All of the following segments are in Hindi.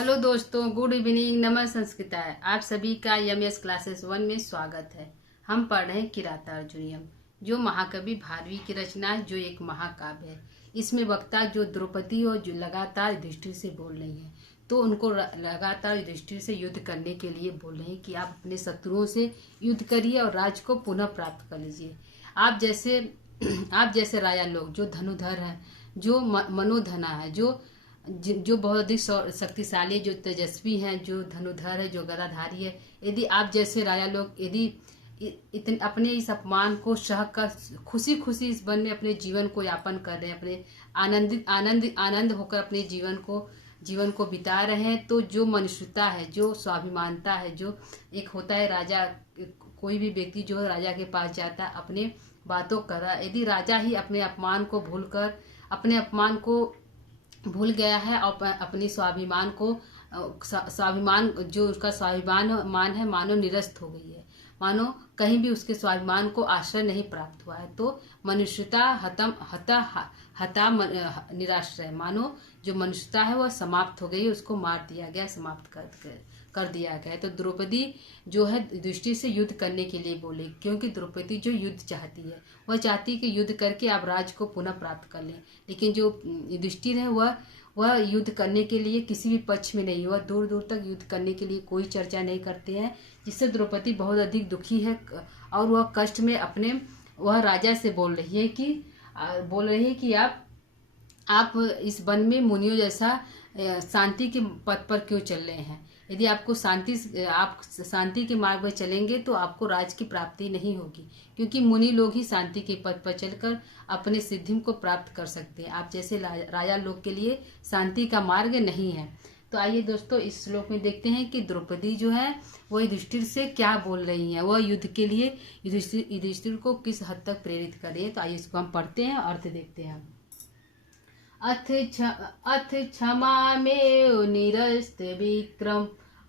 हेलो दोस्तों, गुड इवनिंग। नमः संस्कृताय। आप सभी का यमएस क्लासेस 1 में स्वागत है। हम पढ़ रहे हैं किरातार्जुनीयम, जो महाकवि भारवी की रचना है, जो एक महाकाव्य है। इसमें वक्ता जो द्रौपदी और जो लगातार युधिष्ठिर से बोल रही है, तो उनको लगातार युधिष्ठिर से युद्ध करने के लिए बोल रहे हैं कि आप अपने शत्रुओं से युद्ध करिए और राज को पुनः प्राप्त कर लीजिए। आप जैसे राजा लोग जो धनुधर है, जो मनोधना है, जो बहुत अधिक शक्तिशाली, जो तेजस्वी हैं, जो धनुधर है, जो गदाधारी है, यदि आप जैसे राजा लोग यदि इतने अपने इस अपमान को सह कर खुशी खुशी इस वन में अपने जीवन को यापन कर रहे हैं, अपने आनंद होकर अपने जीवन को बिता रहे हैं, तो जो मनुष्यता है, जो स्वाभिमानता है, जो एक होता है राजा, कोई भी व्यक्ति जो है राजा के पास जाता है, अपने बातों कर रहा है। यदि राजा ही अपने अपमान को भूल गया है और अपनी स्वाभिमान जो उसका स्वाभिमान है, मानो निरस्त हो गई है, मानो कहीं भी उसके स्वाभिमान को आश्रय नहीं प्राप्त हुआ है, तो मनुष्यता निराश्रय, मानो जो मनुष्यता है वह समाप्त हो गई है, उसको मार दिया गया, समाप्त कर दिया गया है। तो द्रौपदी जो है युधिष्ठिर से युद्ध करने के लिए बोली, क्योंकि द्रौपदी जो युद्ध चाहती है, वह चाहती है कि युद्ध करके आप राज को पुनः प्राप्त कर लें। लेकिन जो युधिष्ठिर है वह युद्ध करने के लिए किसी भी पक्ष में नहीं, वह दूर दूर तक युद्ध करने के लिए कोई चर्चा नहीं करते हैं, जिससे द्रौपदी बहुत अधिक दुखी है और वह कष्ट में वह राजा से बोल रही है कि आप इस वन में मुनियों जैसा शांति के पथ पर क्यों चल रहे हैं। यदि आप शांति के मार्ग पर चलेंगे तो आपको राज की प्राप्ति नहीं होगी, क्योंकि मुनि लोग ही शांति के पथ पर चलकर अपने सिद्धि को प्राप्त कर सकते हैं। आप जैसे राजा लोग के लिए शांति का मार्ग नहीं है। तो आइए दोस्तों, इस श्लोक में देखते हैं कि द्रौपदी जो है वह युधिष्ठिर से क्या बोल रही है, वह युद्ध के लिए युधिष्ठिर को किस हद तक प्रेरित कर रही है। तो आइए इसको हम पढ़ते हैं, अर्थ देखते हैं। अथ क्षमा में निरस्त विक्रम,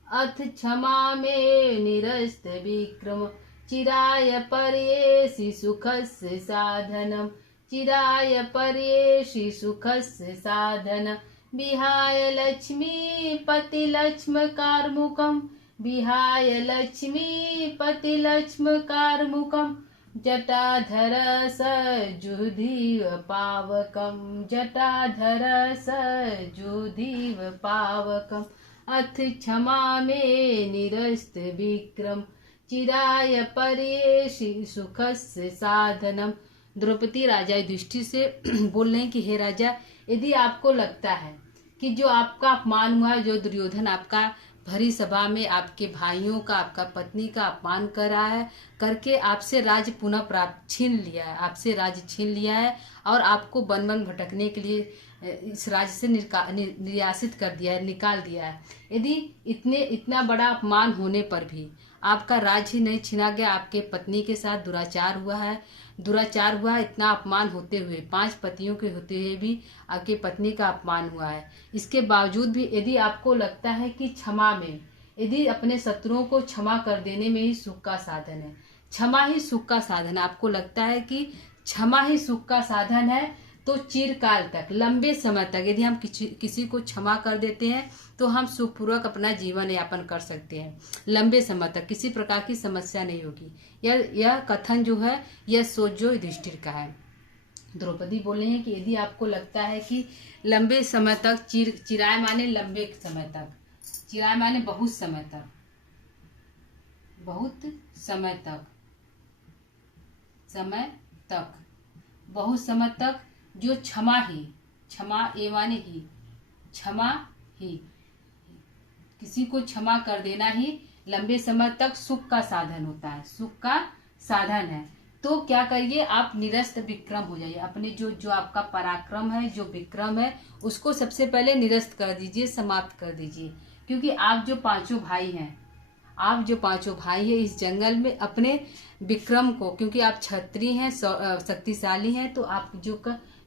अथ क्षमा में निरस्त विक्रम, चिराय पर्येषि सुखस्य साधनम, चिराय पर्येषि सुखस्य साधन, विहाय लक्ष्मीपति लक्ष्मकारमुकम, विहाय लक्ष्मीपति लक्ष्मकारमुकम, जटाधर सजुधीव पावकम, जटाधर सजुधीव पावकम, अथ क्षमा में निरस्त विक्रम, चिराय पर्येषि सुखस्य साधनम। द्रौपदी राजा युधिष्ठिर से बोल रहे हैं कि हे राजा, यदि आपको लगता है कि जो आपका अपमान हुआ है, जो दुर्योधन आपका भरी सभा में आपके भाइयों का, आपका पत्नी का अपमान कर रहा है, करके आपसे राज पुनः प्राप्त छीन लिया है और आपको वन वन भटकने के लिए इस राज्य से निर्यासित कर दिया है, निकाल दिया है। यदि इतना बड़ा अपमान होने पर भी आपका राज ही नहीं छीना गया, आपके पत्नी के साथ दुराचार हुआ है, इतना अपमान होते हुए, 5 पतियों के होते हुए भी आपके पत्नी का अपमान हुआ है, इसके बावजूद भी यदि आपको लगता है कि यदि अपने शत्रुओं को क्षमा कर देने में ही सुख का साधन है, क्षमा ही सुख का साधन है, आपको लगता है कि क्षमा ही सुख का साधन है, तो चिरकाल तक, लंबे समय तक यदि हम किसी को क्षमा कर देते हैं तो हम सुखपूर्वक अपना जीवन यापन कर सकते हैं। लंबे समय तक किसी प्रकार की समस्या नहीं होगी। यह कथन जो है, यह सोच जो युधिष्ठिर का है। द्रौपदी बोले हैं कि यदि आपको लगता है कि लंबे समय तक, चिराय माने लंबे समय तक, चिराय माने बहुत समय तक, बहुत समय तक जो क्षमा ही किसी को क्षमा कर देना ही लंबे समय तक सुख का साधन होता है, सुख का साधन है। तो क्या करिए, आप निरस्त विक्रम हो जाइए। अपने जो आपका पराक्रम है, जो विक्रम है, उसको सबसे पहले निरस्त कर दीजिए, समाप्त कर दीजिए। क्योंकि आप जो पांचों भाई हैं इस जंगल में अपने विक्रम को, क्योंकि आप क्षत्रिय हैं, शक्तिशाली हैं, तो आप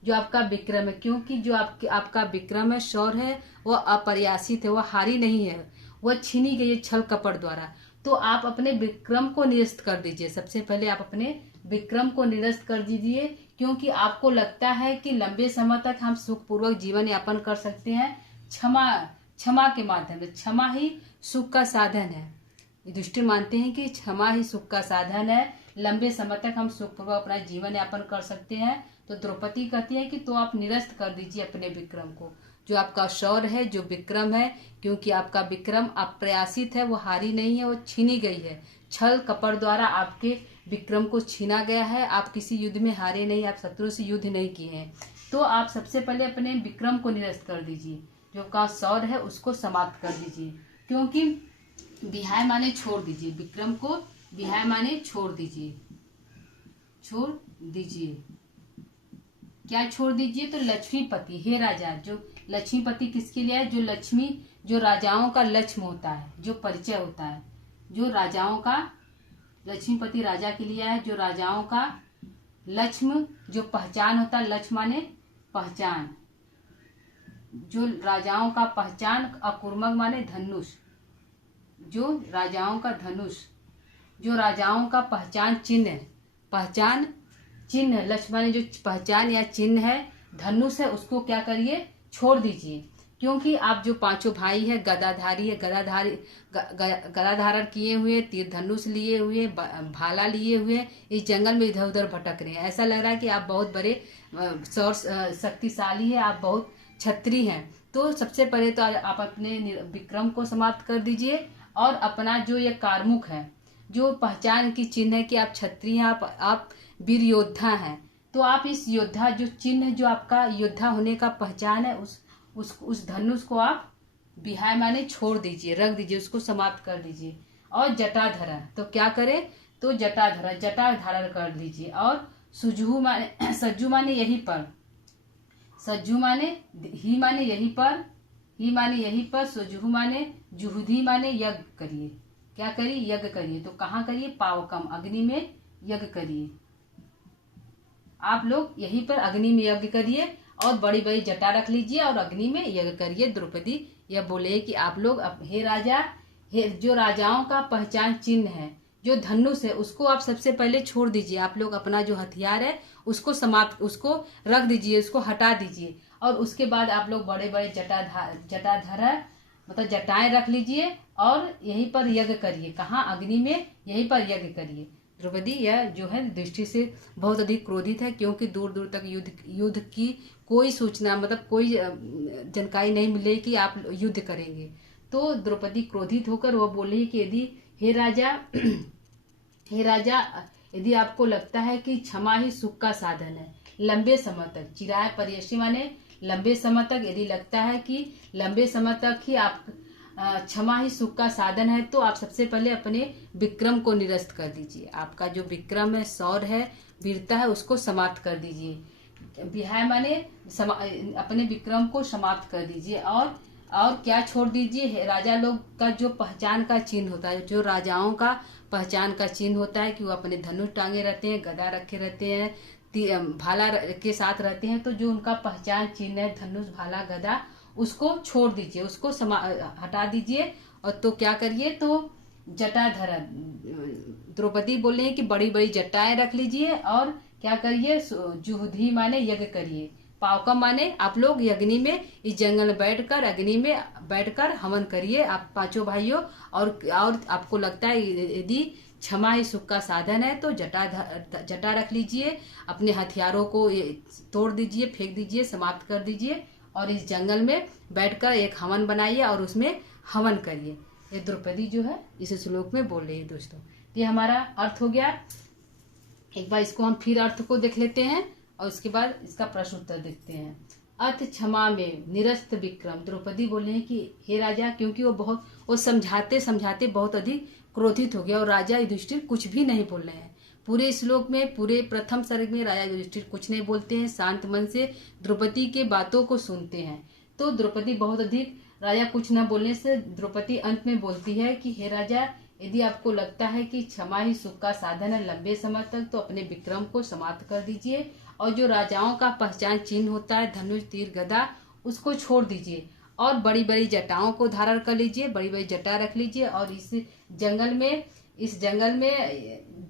जो आपका विक्रम है, क्योंकि जो आपका विक्रम है, शौर्य है, वह अपर्यासित है, वह हारी नहीं है, वह छीनी गई है छल कपट द्वारा। तो आप अपने विक्रम को निरस्त कर दीजिए। सबसे पहले आप अपने विक्रम को निरस्त कर दीजिए, क्योंकि आपको लगता है कि लंबे समय तक हम सुखपूर्वक जीवन यापन कर सकते हैं। क्षमा के माध्यम से। क्षमा ही सुख का साधन है। युधिष्ठिर मानते हैं कि क्षमा ही सुख का साधन है, लंबे समय तक हम सुखपूर्वक अपना जीवन यापन कर सकते हैं। तो द्रौपदी कहती है कि तो आप निरस्त कर दीजिए अपने विक्रम को, जो आपका शौर्य है, जो विक्रम है, क्योंकि आपका विक्रम अप्रयासित है, वो हारी नहीं है, वो छीनी गई है। छल कपट द्वारा आपके विक्रम को छीना गया है। आप किसी युद्ध में हारे नहीं, आप शत्रु से युद्ध नहीं किए हैं। तो आप सबसे पहले अपने विक्रम को निरस्त कर दीजिए, जो आपका शौर्य है उसको समाप्त कर दीजिए। क्योंकि विहाय माने छोड़ दीजिए, विक्रम को विहाय माने छोड़ दीजिए, छोड़ दीजिए। क्या छोड़ दीजिए? तो लक्ष्मीपति, हे राजा, जो लक्ष्मीपति किसके लिए है? जो लक्ष्मी, जो राजाओं का लक्ष्म होता है, जो परिचय होता है, जो राजाओं का, लक्ष्मीपति राजा के लिए है, जो राजाओं का लक्ष्म, जो पहचान होता है। लक्ष्म माने पहचान, जो राजाओं का पहचान। अकुर्मक माने धनुष, जो राजाओं का धनुष, जो राजाओं का पहचान चिन्ह, पहचान चिन्ह। लक्ष्मण माने जो पहचान या चिन्ह है, धनुष है, उसको क्या करिए? छोड़ दीजिए। क्योंकि आप जो पांचों भाई है, गदाधारी है, गदा धारण किए हुए, तीर धनुष लिए हुए, भाला लिए हुए, इस जंगल में इधर उधर भटक रहे हैं। ऐसा लग रहा है कि आप बहुत बड़े शक्तिशाली है, आप बहुत छत्री हैं। तो सबसे पहले तो आप अपने विक्रम को समाप्त कर दीजिए, और अपना जो ये कार्मुक है, जो पहचान की चिन्ह है कि आप क्षत्रिय हैं, आप वीर योद्धा हैं, तो आप इस योद्धा जो चिन्ह, जो आपका योद्धा होने का पहचान है, उस धनुष को आप विहाय माने छोड़ दीजिए, रख दीजिए, उसको समाप्त कर दीजिए। और जटाधरा, तो क्या करें? तो जटा धारण कर लीजिए। और सुजहु माने सज्जु माने यहीं पर, सज्जु माने ही माने यहीं पर, ही माने यहीं पर, सुजहु माने जुहुधी माने यज्ञ करिए। क्या करिए? यज्ञ करिए। तो कहाँ करिए? पावकम, अग्नि में यज्ञ करिए। आप लोग यहीं पर अग्नि में यज्ञ करिए, और बड़ी बड़ी जटा रख लीजिए और अग्नि में यज्ञ करिए। द्रौपदी यह बोले कि आप लोग, हे राजा, हे जो राजाओं का पहचान चिन्ह है, जो धनुष है, उसको आप सबसे पहले छोड़ दीजिए। आप लोग अपना जो हथियार है उसको समाप्त, उसको रख दीजिए, उसको हटा दीजिए। और उसके बाद आप लोग बड़े बड़े जटाधर मतलब जटाएं रख लीजिए, और यहीं पर यज्ञ करिए। कहाँ? अग्नि में, यहीं पर यज्ञ करिए। द्रौपदी यह जो है दृष्टि से बहुत अधिक क्रोधित है, क्योंकि दूर दूर तक युद्ध की कोई सूचना, मतलब कोई जानकारी नहीं मिले कि आप युद्ध करेंगे। तो द्रौपदी क्रोधित होकर वह बोली कि यदि, हे राजा, हे राजा, यदि आपको लगता है कि क्षमा ही सुख का साधन है, लंबे समय तक, चिराय पर्यशी माने लंबे समय तक, यदि लगता है कि लंबे समय तक ही आप क्षमा ही सुख का साधन है, तो आप सबसे पहले अपने विक्रम को निरस्त कर दीजिए। आपका जो विक्रम है, शौर्य है, वीरता है, उसको समाप्त कर दीजिए। विहाय माने अपने विक्रम को समाप्त कर दीजिए। और क्या छोड़ दीजिए? राजा लोग का जो पहचान का चिन्ह होता है, जो राजाओं का पहचान का चिन्ह होता है कि वो अपने धनुष टांगे रहते हैं, गदा रखे रहते हैं, भाला के साथ रहते हैं, तो जो उनका पहचान चिन्ह है, धनुष, भाला, गदा, उसको छोड़ दीजिए, उसको हटा दीजिए। और तो क्या करिए? तो जटाधर, द्रौपदी बोले कि बड़ी बड़ी जटाएं रख लीजिए, और क्या करिए? जुहुधी माने यज्ञ करिए। पावकम माने आप लोग अग्नि में, इस जंगल में बैठकर, अग्नि में बैठकर हवन करिए, आप पांचों भाइयों। और आपको लगता है यदि क्षमा ही सुख का साधन है, तो जटा रख लीजिए, अपने हथियारों को तोड़ दीजिए, फेंक दीजिए, समाप्त कर दीजिए, और इस जंगल में बैठकर एक हवन बनाइए और उसमें हवन करिए। ये द्रौपदी जो है इस श्लोक में बोल रही है दोस्तों। ये हमारा अर्थ हो गया। एक बार इसको हम फिर अर्थ को देख लेते हैं, और उसके बाद इसका प्रश्न उत्तर देखते हैं। अर्थ क्षमा में निरस्त विक्रम। द्रौपदी बोले हैं कि हे राजा, क्योंकि वो समझाते समझाते बहुत अधिक क्रोधित हो गया, और राजा युधिष्ठिर कुछ भी नहीं बोल रहे हैं। पूरे श्लोक में, पूरे प्रथम सर्ग में राजा युधिष्ठिर कुछ नहीं बोलते हैं, शांत मन से द्रौपदी के बातों को सुनते हैं। तो द्रौपदी बहुत अधिक, राजा कुछ न बोलने से द्रौपदी अंत में बोलती है कि हे राजा, यदि आपको लगता है कि क्षमा ही सुख का साधन है लंबे समय तक, तो अपने विक्रम को समाप्त कर दीजिए, और जो राजाओं का पहचान चिन्ह होता है, धनुष, तीर, गदा, उसको छोड़ दीजिए, और बड़ी बड़ी जटाओं को धारण कर लीजिए, बड़ी बड़ी जटा रख लीजिए, और इस जंगल में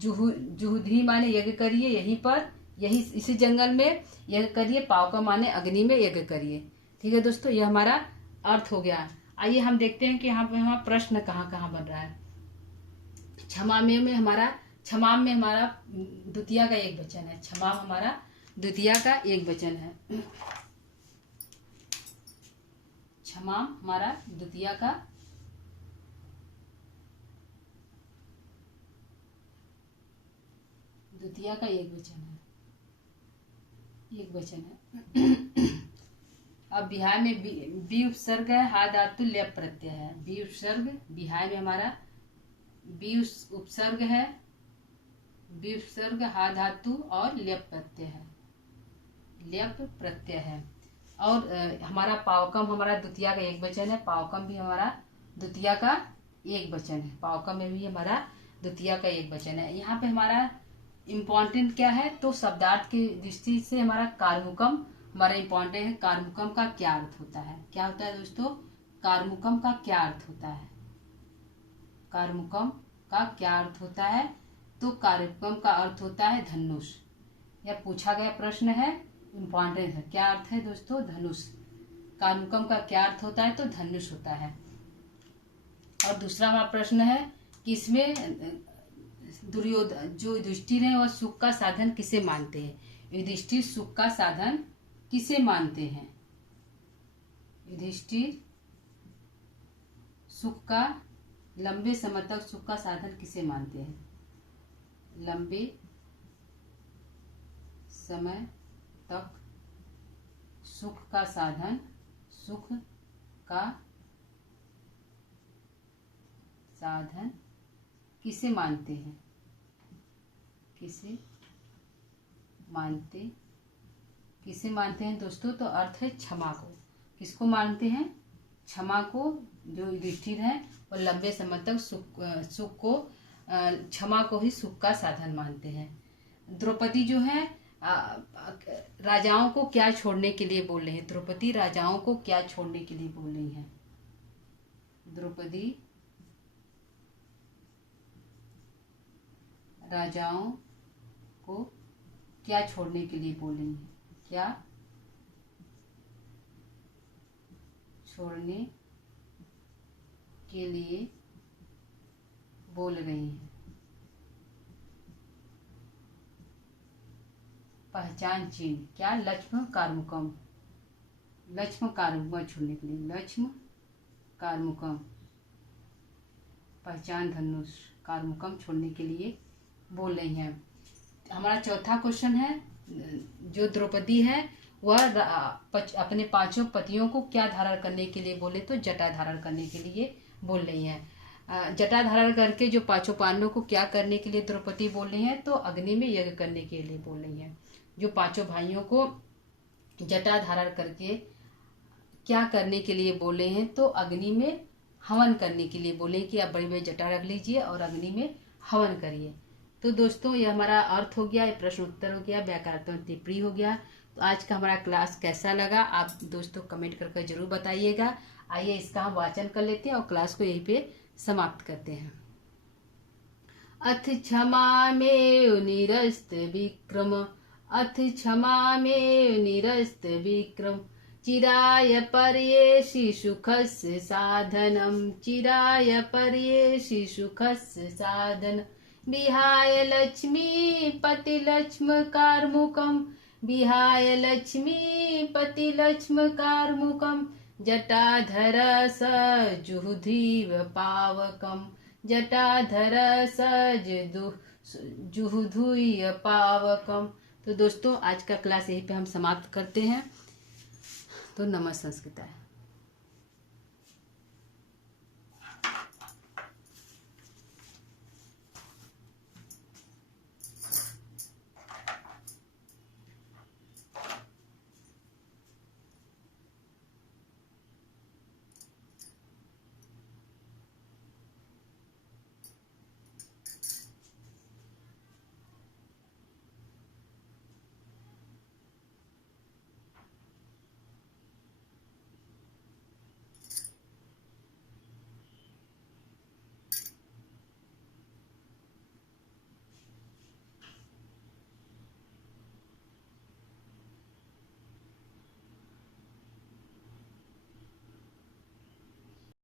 जुहुधी माने यज्ञ करिए, यहीं पर, इसी जंगल में यज्ञ करिए। पावका माने अग्नि में यज्ञ करिए। ठीक है दोस्तों, यह हमारा अर्थ हो गया। आइए हम देखते हैं कि यहाँ पे हमारा प्रश्न कहाँ कहाँ बन रहा है। क्षमाम में हमारा द्वितीया का एक वचन है। क्षमाम हमारा द्वितीया का एक वचन है। क्षमाम हमारा द्वितीया का एक वचन है। अब बिहार में बी उपसर्ग है, हा धातु ल्यप प्रत्यय है। बी उपसर्ग बिहार में हमारा बी उपसर्ग है, बी उपसर्ग हा धातु और ल्यप प्रत्यय है, ल्यप प्रत्यय है। और हमारा पावकम हमारा द्वितीया का एक वचन है। पावकम भी हमारा द्वितीया का एक वचन है। पावकम में भी हमारा द्वितीया का एक वचन है। यहाँ पे हमारा इम्पोर्टेंट क्या है, तो शब्दार्थ की दृष्टि से हमारा कार्मुकम हमारा इम्पोर्टेंट है। कार्मुकम का क्या अर्थ होता है, क्या होता है दोस्तों, कार्मुकम का क्या अर्थ होता है, कार्मुकम का क्या अर्थ होता है, तो कार्मुकम का अर्थ होता है धनुष। यह पूछा गया प्रश्न है, इम्पोर्टेंट है। क्या अर्थ है दोस्तों, धनुष। कार्मुकम का क्या अर्थ होता है, तो धनुष होता है। और दूसरा हमारा प्रश्न है कि इसमें दुर्योधन जो युधिष्ठिर है वह सुख का साधन किसे मानते हैं। युधिष्ठिर सुख का साधन किसे मानते हैं। युधिष्ठिर सुख का लंबे समय तक सुख का साधन किसे मानते हैं। लंबे समय तक सुख का साधन, सुख का साधन किसे मानते हैं, किसे मानते हैं दोस्तों, तो अर्थ है क्षमा को। किसको मानते हैं, क्षमा को। जो युधिष्ठिर है और लंबे समय तक सुख को, क्षमा को ही सुख का साधन मानते हैं। द्रौपदी जो है राजाओं को क्या छोड़ने के लिए बोल रहे हैं। द्रौपदी राजाओं को क्या छोड़ने के लिए बोल रही हैं। द्रौपदी राजाओं को क्या छोड़ने के लिए बोल रही हैं, क्या छोड़ने के लिए बोल रही हैं। पहचान चिन्ह, क्या, लक्ष्म कार्मुकम, लक्ष्म कार्मुकम छोड़ने के लिए, लक्ष्म कार्मुकम, पहचान धनुष, कार्मुकम छोड़ने के लिए बोल रही हैं। हमारा चौथा क्वेश्चन है, जो द्रौपदी है वह अपने पांचों पतियों को क्या धारण करने के लिए बोले, तो जटा धारण करने के लिए बोल रही हैं। जटा धारण करके जो पांचों पांडवों को क्या करने के लिए द्रौपदी बोल रही हैं, तो अग्नि में यज्ञ करने के लिए बोल रही हैं। जो पांचों भाइयों को जटा धारण करके क्या करने के लिए बोले हैं, तो अग्नि में हवन करने के लिए बोले कि आप बड़ी बड़ी जटा रख लीजिए और अग्नि में हवन करिए। तो दोस्तों ये हमारा अर्थ हो गया, प्रश्न उत्तर हो गया, व्याकरण टिप्पणी हो गया। तो आज का हमारा क्लास कैसा लगा आप दोस्तों कमेंट करके जरूर बताइएगा। आइए इसका हम वाचन कर लेते हैं और क्लास को यहीं पे समाप्त करते हैं। अथ क्षमा में निरस्त विक्रम, अथ क्षमा में निरस्त विक्रम, चिराय पर्येषि सुखस्य साधनम, चिराय पर्येषि सुखस्य साधन, विहाय लक्ष्मीपति लक्ष्म कार्मुकम, विहाय लक्ष्मीपति लक्ष्म कार्मुकम, जटाधर सजुहुधीव पावकम, जटाधर सजुहुधूय पावकम। तो दोस्तों आज का क्लास यहीं पे हम समाप्त करते हैं। तो नमः संस्कृताय।